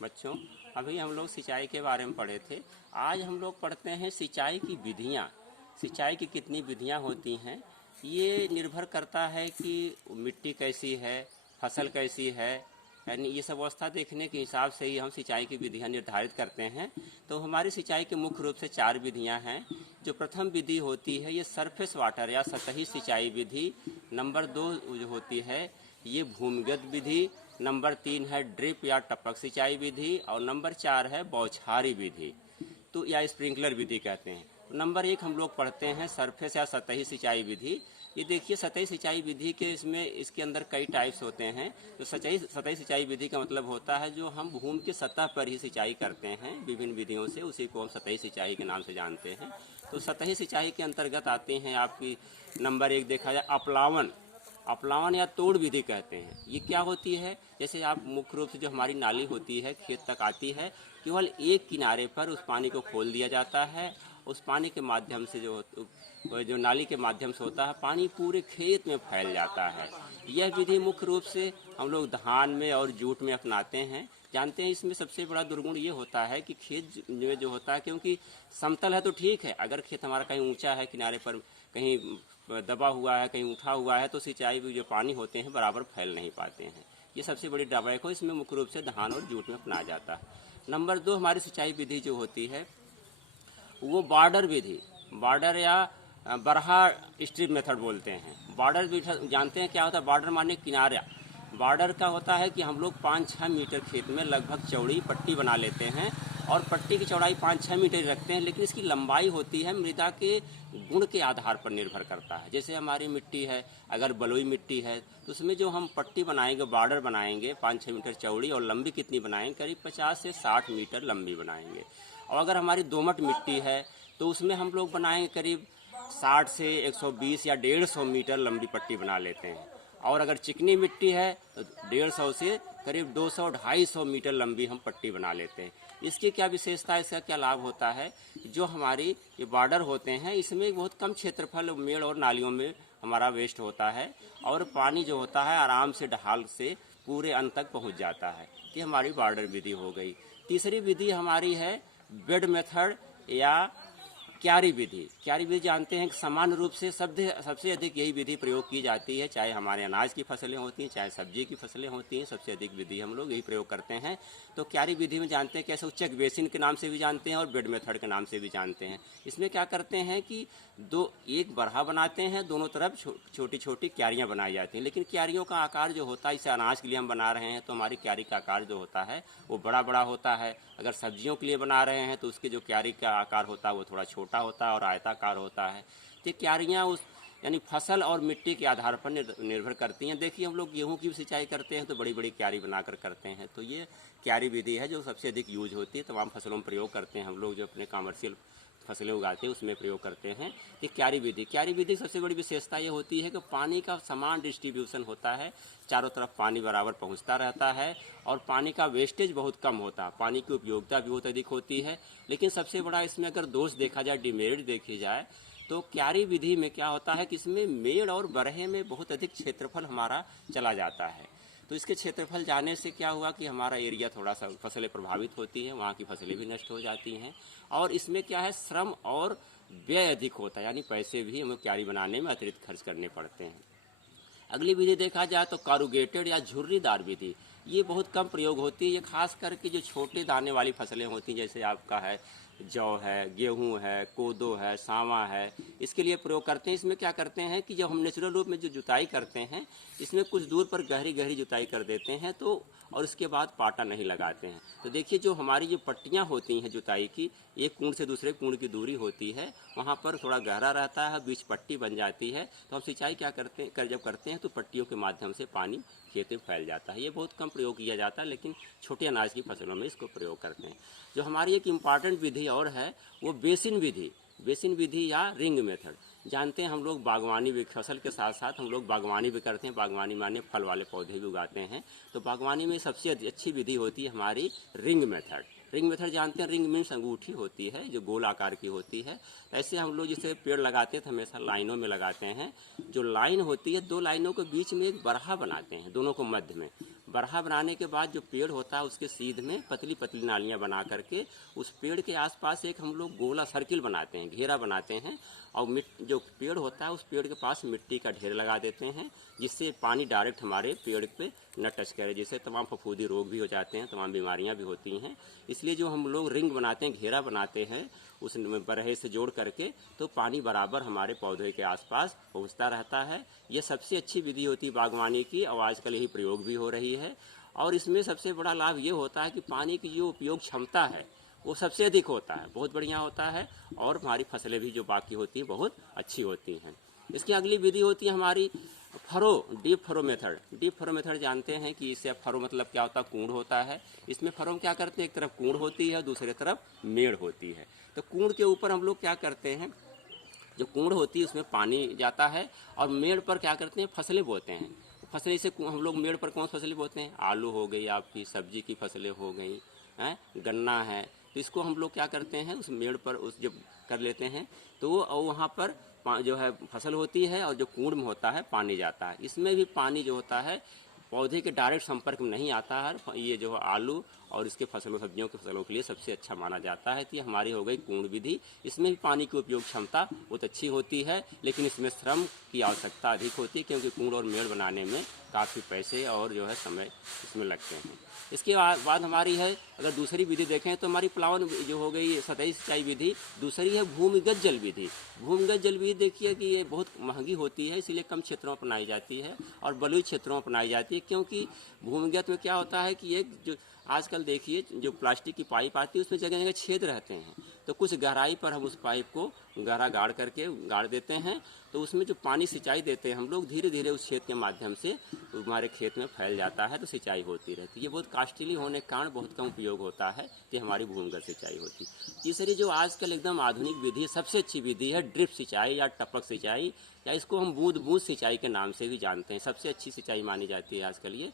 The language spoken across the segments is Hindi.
बच्चों, अभी हम लोग सिंचाई के बारे में पढ़े थे। आज हम लोग पढ़ते हैं सिंचाई की विधियाँ। सिंचाई की कितनी विधियाँ होती हैं, ये निर्भर करता है कि मिट्टी कैसी है, फसल कैसी है, यानी ये सब अवस्था देखने के हिसाब से ही हम सिंचाई की विधियाँ निर्धारित करते हैं। तो हमारी सिंचाई के मुख्य रूप से 4 विधियाँ हैं। जो प्रथम विधि होती है ये सरफेस वाटर या सतही सिंचाई विधि। नंबर 2 जो होती है ये भूमिगत विधि। नंबर 3 है ड्रिप या टपक सिंचाई विधि। और नंबर 4 है बौछारी विधि, तो या स्प्रिंकलर विधि कहते हैं। नंबर 1 हम लोग पढ़ते हैं सरफेस या सतही सिंचाई विधि। ये देखिए सतही सिंचाई विधि के इसके अंदर कई टाइप्स होते हैं। तो सतही सिंचाई विधि का मतलब होता है जो हम भूमि के सतह पर ही सिंचाई करते हैं विभिन्न विधियों से, उसी को हम सतही सिंचाई के नाम से जानते हैं। तो सतही सिंचाई के अंतर्गत आते हैं आपकी नंबर 1 देखा जाए अपलावन। अपलावन या तोड़ विधि कहते हैं। ये क्या होती है, जैसे आप मुख्य रूप से जो हमारी नाली होती है खेत तक आती है, केवल एक किनारे पर उस पानी को खोल दिया जाता है। उस पानी के माध्यम से जो नाली के माध्यम से होता है पानी पूरे खेत में फैल जाता है। यह विधि मुख्य रूप से हम लोग धान में और जूट में अपनाते हैं। जानते हैं इसमें सबसे बड़ा दुर्गुण ये होता है कि खेत में जो होता है, क्योंकि समतल है तो ठीक है, अगर खेत हमारा कहीं ऊंचा है, किनारे पर कहीं दबा हुआ है, कहीं उठा हुआ है, तो सिंचाई भी जो पानी होते हैं बराबर फैल नहीं पाते हैं। ये सबसे बड़ी ड्रॉबैक हो, इसमें मुख्य रूप से धान और जूट में अपनाया जाता है। नंबर 2 हमारी सिंचाई विधि जो होती है वो बॉर्डर विधि, बॉर्डर या बरहा स्ट्रिप मेथड बोलते हैं। बॉर्डर विधि जानते हैं क्या होता है? बॉर्डर माने किनारा। बॉर्डर का होता है कि हम लोग 5-6 मीटर खेत में लगभग चौड़ी पट्टी बना लेते हैं और पट्टी की चौड़ाई 5-6 मीटर रखते हैं, लेकिन इसकी लंबाई होती है मृदा के गुण के आधार पर निर्भर करता है। जैसे हमारी मिट्टी है, अगर बलुई मिट्टी है तो उसमें जो हम पट्टी बनाएंगे, बॉर्डर बनाएंगे 5-6 मीटर चौड़ी, और लंबी कितनी बनाएंगे? करीब 50 से 60 मीटर लंबी बनाएंगे। और अगर हमारी दोमट मिट्टी है तो उसमें हम लोग बनाएंगे करीब 60 से 120 या 150 मीटर लंबी पट्टी बना लेते हैं। और अगर चिकनी मिट्टी है तो 150 से करीब 200-250 मीटर लंबी हम पट्टी बना लेते हैं। इसकी क्या विशेषता है, इसका क्या लाभ होता है? जो हमारी ये बॉर्डर होते हैं इसमें बहुत कम क्षेत्रफल मेड़ और नालियों में हमारा वेस्ट होता है और पानी जो होता है आराम से ढाल से पूरे अंत तक पहुंच जाता है। ये हमारी बॉर्डर विधि हो गई। तीसरी विधि हमारी है बेड मेथड या क्यारी विधि। क्यारी विधि जानते हैं कि सामान्य रूप से सबसे अधिक यही विधि प्रयोग की जाती है, चाहे हमारे अनाज की फसलें होती हैं, चाहे सब्जी की फसलें होती हैं, सबसे अधिक विधि हम लोग यही प्रयोग करते हैं। तो क्यारी विधि में जानते हैं कैसे, चेक बेसिन के नाम से भी जानते हैं और बेड मेथड के नाम से भी जानते हैं। इसमें क्या करते हैं कि एक बरहा बनाते हैं, दोनों तरफ छोटी छोटी क्यारियाँ बनाई जाती हैं, लेकिन क्यारियों का आकार जो होता है, इसे अनाज के लिए हम बना रहे हैं तो हमारी क्यारी का आकार जो होता है वो बड़ा बड़ा होता है। अगर सब्जियों के लिए बना रहे हैं तो उसके जो क्यारी का आकार होता है वो थोड़ा छोटा होता है और आयताकार होता है। तो क्यारियाँ उस यानी फसल और मिट्टी के आधार पर निर्भर करती हैं। देखिए हम लोग गेहूं की भी सिंचाई करते हैं तो बड़ी बड़ी क्यारी बनाकर करते हैं। तो ये क्यारी विधि है जो सबसे अधिक यूज होती है, तमाम फसलों में प्रयोग करते हैं हम लोग, जो अपने कमर्शियल फसलें उगाते हैं उसमें प्रयोग करते हैं। ये क्यारी विधि की सबसे बड़ी विशेषता ये होती है कि पानी का समान डिस्ट्रीब्यूशन होता है, चारों तरफ पानी बराबर पहुंचता रहता है और पानी का वेस्टेज बहुत कम होता है, पानी की उपयोगिता भी बहुत अधिक होती है। लेकिन सबसे बड़ा इसमें अगर दोष देखा जाए, डिमेरिट देखी जाए, तो क्यारी विधि में क्या होता है कि इसमें मेड़ और बरहे में बहुत अधिक क्षेत्रफल हमारा चला जाता है। तो इसके क्षेत्रफल जाने से क्या हुआ कि हमारा एरिया थोड़ा सा फसलें प्रभावित होती हैं, वहाँ की फसलें भी नष्ट हो जाती हैं। और इसमें क्या है, श्रम और व्यय अधिक होता है, यानी पैसे भी हमें क्यारी बनाने में अतिरिक्त खर्च करने पड़ते हैं। अगली विधि देखा जाए तो कारुगेटेड या झुर्रीदार विधि, ये बहुत कम प्रयोग होती है। ये खास करके जो छोटे दाने वाली फसलें होती हैं, जैसे आपका है जौ है, गेहूं है, कोदो है, सावा है, इसके लिए प्रयोग करते हैं। इसमें क्या करते हैं कि जब हम नेचुरल रूप में जो जुताई करते हैं, इसमें कुछ दूर पर गहरी गहरी जुताई कर देते हैं तो, और उसके बाद पाटा नहीं लगाते हैं। तो देखिए जो हमारी जो पट्टियाँ होती हैं जुताई की, एक कूण से दूसरे कूण की दूरी होती है, वहाँ पर थोड़ा गहरा रहता है, बीच पट्टी बन जाती है। तो हम सिंचाई क्या करते हैं, जब करते हैं तो पट्टियों के माध्यम से पानी खेत में फैल जाता है। ये बहुत कम प्रयोग किया जाता है, लेकिन छोटे अनाज की फसलों में इसको प्रयोग करते हैं। जो हमारी एक इम्पॉर्टेंट विधि और है वो बेसिन विधि या रिंग मेथड। जानते हैं हम लोग बागवानी भी, फसल के साथ साथ हम लोग बागवानी भी करते हैं। बागवानी माने फल वाले पौधे भी उगाते हैं। तो बागवानी में सबसे अच्छी विधि होती है हमारी रिंग मेथड। रिंग मेथड जानते हैं, रिंग मीन्स अंगूठी होती है जो गोल आकार की होती है। ऐसे हम लोग जैसे पेड़ लगाते हैं तो हमेशा लाइनों में लगाते हैं। जो लाइन होती है, दो लाइनों के बीच में एक बरहा बनाते हैं, दोनों को मध्य में बरहा बनाने के बाद जो पेड़ होता है उसके सीध में पतली पतली नालियां बना करके उस पेड़ के आसपास एक हम लोग गोला सर्किल बनाते हैं, घेरा बनाते हैं। और जो पेड़ होता है उस पेड़ के पास मिट्टी का ढेर लगा देते हैं, जिससे पानी डायरेक्ट हमारे पेड़ पे न टच करे, जिससे तमाम फफूंदी रोग भी हो जाते हैं, तमाम बीमारियां भी होती हैं। इसलिए जो हम लोग रिंग बनाते हैं, घेरा बनाते हैं, उस बरहे से जोड़ करके तो पानी बराबर हमारे पौधे के आसपास पहुंचता रहता है। ये सबसे अच्छी विधि होती है बागवानी की, और आजकल यही प्रयोग भी हो रही है। और इसमें सबसे बड़ा लाभ ये होता है कि पानी की जो उपयोग क्षमता है वो सबसे अधिक होता है, बहुत बढ़िया होता है। और हमारी फसलें भी जो बाकी होती हैं बहुत अच्छी होती हैं। इसकी अगली विधि होती है हमारी furrow, deep furrow method. Deep furrow method जानते हैं कि इससे फरो मतलब क्या होता है, कूंड होता है। इसमें फरो में क्या करते हैं, एक तरफ कूंड होती है, दूसरी तरफ मेड़ होती है। तो कूंड के ऊपर हम लोग क्या करते हैं, जो कूंड होती है उसमें पानी जाता है, और मेड़ पर क्या करते हैं, फसलें बोते हैं। फसलें से हम लोग मेड़ पर कौन सी फसलें बोते हैं, आलू हो गई, आपकी सब्जी की फसलें हो गई हैं, गन्ना है। तो इसको हम लोग क्या करते हैं, उस मेड़ पर उस जब कर लेते हैं तो वहाँ पर जो है फसल होती है, और जो कूंड में होता है पानी जाता है। इसमें भी पानी जो होता है पौधे के डायरेक्ट संपर्क में नहीं आता है। ये जो आलू और इसके फसलों, सब्जियों की फसलों के लिए सबसे अच्छा माना जाता है। तो ये हमारी हो गई कूंड विधि। इसमें भी पानी की उपयोग क्षमता बहुत अच्छी होती है, लेकिन इसमें श्रम की आवश्यकता अधिक होती है, क्योंकि कूंड और मेड़ बनाने में काफ़ी पैसे और जो है समय इसमें लगते हैं। इसके बाद हमारी है, अगर दूसरी विधि देखें तो हमारी प्लावन जो हो गई सतही सिंचाई विधि। दूसरी है भूमिगत जल विधि। भूमिगत जल विधि देखिए कि ये बहुत महंगी होती है, इसलिए कम क्षेत्रों में अपनाई जाती है और बलुई क्षेत्रों में अपनाई जाती है। क्योंकि भूमिगत में क्या होता है कि एक जो आजकल देखिए जो प्लास्टिक की पाइप आती है उसमें जगह जगह छेद रहते हैं, तो कुछ गहराई पर हम उस पाइप को गहरा गाड़ देते हैं। तो उसमें जो पानी सिंचाई देते हैं हम लोग, धीरे धीरे उस छेद के माध्यम से हमारे खेत में फैल जाता है, तो सिंचाई होती रहती है। ये बहुत कास्टली होने के कारण बहुत कम उपयोग होता है, कि हमारी भूमिगत सिंचाई होती है। तीसरी जो आजकल एकदम आधुनिक विधि है, सबसे अच्छी विधि है ड्रिप सिंचाई या टपक सिंचाई, या इसको हम बूंद बूंद सिंचाई के नाम से भी जानते हैं। सबसे अच्छी सिंचाई मानी जाती है आजकल ये।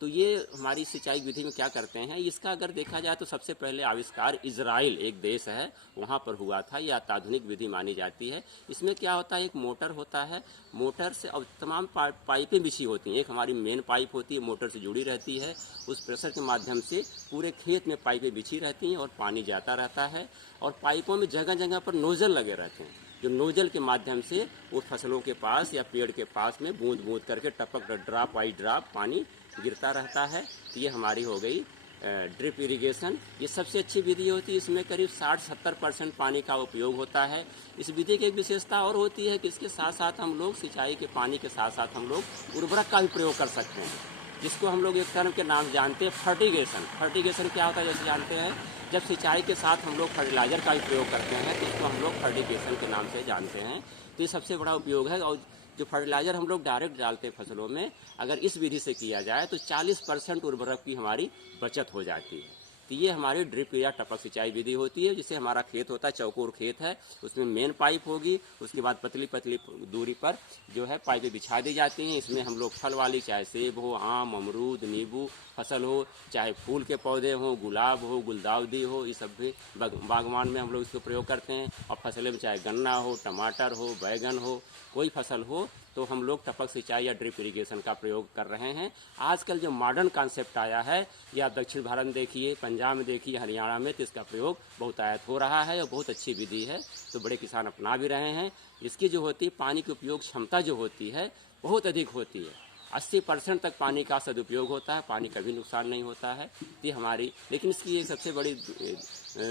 तो ये हमारी सिंचाई विधि में क्या करते हैं, इसका अगर देखा जाए तो सबसे पहले आविष्कार इजराइल एक देश है वहाँ पर हुआ था। यह अत्याधुनिक विधि मानी जाती है। इसमें क्या होता है, एक मोटर होता है, मोटर से अब तमाम पाइपें बिछी होती हैं। एक हमारी मेन पाइप होती है, मोटर से जुड़ी रहती है, उस प्रेशर के माध्यम से पूरे खेत में पाइपें बिछी रहती हैं और पानी जाता रहता है। और पाइपों में जगह जगह पर नोजल लगे रहते हैं, जो नोजल के माध्यम से वो फसलों के पास या पेड़ के पास में बूंद बूंद करके टपक ड्रॉप बाई ड्रॉप पानी गिरता रहता है। तो ये हमारी हो गई ड्रिप इरिगेशन। ये सबसे अच्छी विधि होती है। इसमें करीब 60-70% पानी का उपयोग होता है। इस विधि की एक विशेषता और होती है कि इसके साथ साथ हम लोग सिंचाई के पानी के साथ साथ हम लोग उर्वरक का भी प्रयोग कर सकते हैं, जिसको हम लोग एक टर्म के नाम जानते हैं फर्टिगेशन। फर्टिगेशन क्या होता है, जैसे जानते हैं जब सिंचाई के साथ हम लोग फर्टिलाइजर का भी प्रयोग करते हैं तो इसको हम लोग फर्टिगेशन के नाम से जानते हैं। तो ये सबसे बड़ा उपयोग है। और जो फर्टिलाइजर हम लोग डायरेक्ट डालते हैं फसलों में, अगर इस विधि से किया जाए तो 40% उर्वरक की हमारी बचत हो जाती है। तो ये हमारी ड्रिप या टपक सिंचाई विधि होती है। जिससे हमारा खेत होता है, चौकोर खेत है, उसमें मेन पाइप होगी, उसके बाद पतली पतली दूरी पर जो है पाइपें बिछा दी जाती हैं। इसमें हम लोग फल वाली, चाहे सेब हो, आम, अमरूद, नींबू फसल हो, चाहे फूल के पौधे हों, गुलाब हो, गुलदाउदी हो, ये सब भी बागवान में हम लोग इसको प्रयोग करते हैं। और फसलें में चाहे गन्ना हो, टमाटर हो, बैगन हो, कोई फसल हो, तो हम लोग टपक सिंचाई या ड्रिप इरिगेशन का प्रयोग कर रहे हैं। आजकल जो मॉडर्न कॉन्सेप्ट आया है, या दक्षिण भारत में देखिए, पंजाब में देखिए, हरियाणा में, तो इसका प्रयोग बहुत आयत हो रहा है और बहुत अच्छी विधि है। तो बड़े किसान अपना भी रहे हैं। इसकी जो होती है पानी की उपयोग क्षमता जो होती है बहुत अधिक होती है। 80% तक पानी का सदुपयोग होता है, पानी कभी नुकसान नहीं होता है। ये हमारी, लेकिन इसकी एक सबसे बड़ी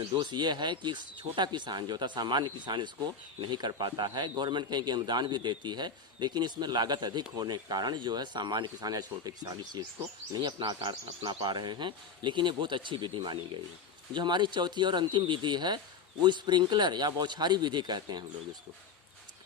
दोष ये है कि छोटा किसान जो होता है, सामान्य किसान इसको नहीं कर पाता है। गवर्नमेंट कहीं अनुदान भी देती है, लेकिन इसमें लागत अधिक होने के कारण जो है सामान्य किसान या छोटे किसान इस चीज़ को नहीं अपना पा रहे हैं। लेकिन ये बहुत अच्छी विधि मानी गई है। जो हमारी चौथी और अंतिम विधि है वो स्प्रिंकलर या बौछारी विधि कहते हैं हम लोग इसको।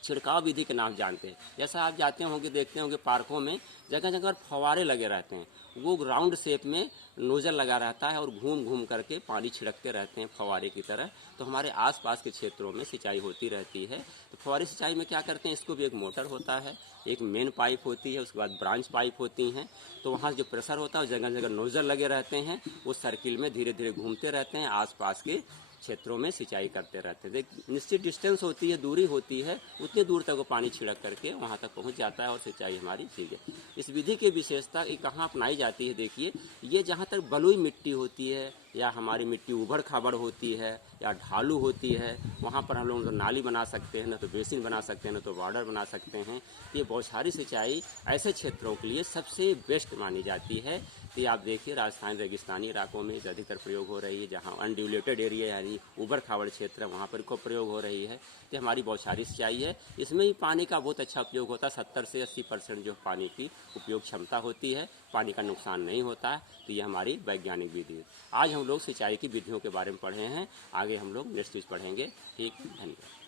छिड़काव विधि के नाम जानते हैं। जैसा आप जाते होंगे, देखते होंगे पार्कों में जगह जगह फव्वारे लगे रहते हैं, वो राउंड शेप में नोजल लगा रहता है और घूम घूम करके पानी छिड़कते रहते हैं फव्वारे की तरह। तो हमारे आसपास के क्षेत्रों में सिंचाई होती रहती है। तो फव्वारे सिंचाई में क्या करते हैं, इसको भी एक मोटर होता है, एक मेन पाइप होती है, उसके बाद ब्रांच पाइप होती हैं। तो वहाँ जो प्रेशर होता है जगह जगह नोजल लगे रहते हैं, वो सर्किल में धीरे धीरे घूमते रहते हैं, आसपास के क्षेत्रों में सिंचाई करते रहते हैं। एक निश्चित डिस्टेंस होती है, दूरी होती है, उतनी दूर तक वो पानी छिड़क करके वहाँ तक पहुँच जाता है और सिंचाई हमारी ठीक है। इस विधि की विशेषता ये कहाँ अपनाई जाती है, देखिए ये जहाँ तक बलुई मिट्टी होती है या हमारी मिट्टी उबड़ खाबड़ होती है या ढालू होती है, वहाँ पर हम लोग तो नाली बना सकते हैं, न तो बेसिन बना सकते हैं, न तो बॉर्डर बना सकते हैं। ये बौछारी सिंचाई ऐसे क्षेत्रों के लिए सबसे बेस्ट मानी जाती है। कि आप देखिए राजस्थान रेगिस्तानी इलाकों में अधिकतर प्रयोग हो रही है, जहाँ अनडिवलेटेड एरिया यानी उबड़ खाबड़ क्षेत्र है वहाँ पर को प्रयोग हो रही है। तो हमारी बौछारी सिंचाई है, इसमें भी पानी का बहुत अच्छा उपयोग होता है। 70 से 80% जो पानी की उपयोग क्षमता होती है, पानी का नुकसान नहीं होता है। तो ये हमारी वैज्ञानिक विधि है। आज हम लोग सिंचाई की विधियों के बारे में पढ़े हैं, आगे हम लोग नेक्स्ट चीज़ पढ़ेंगे। ठीक, धन्यवाद।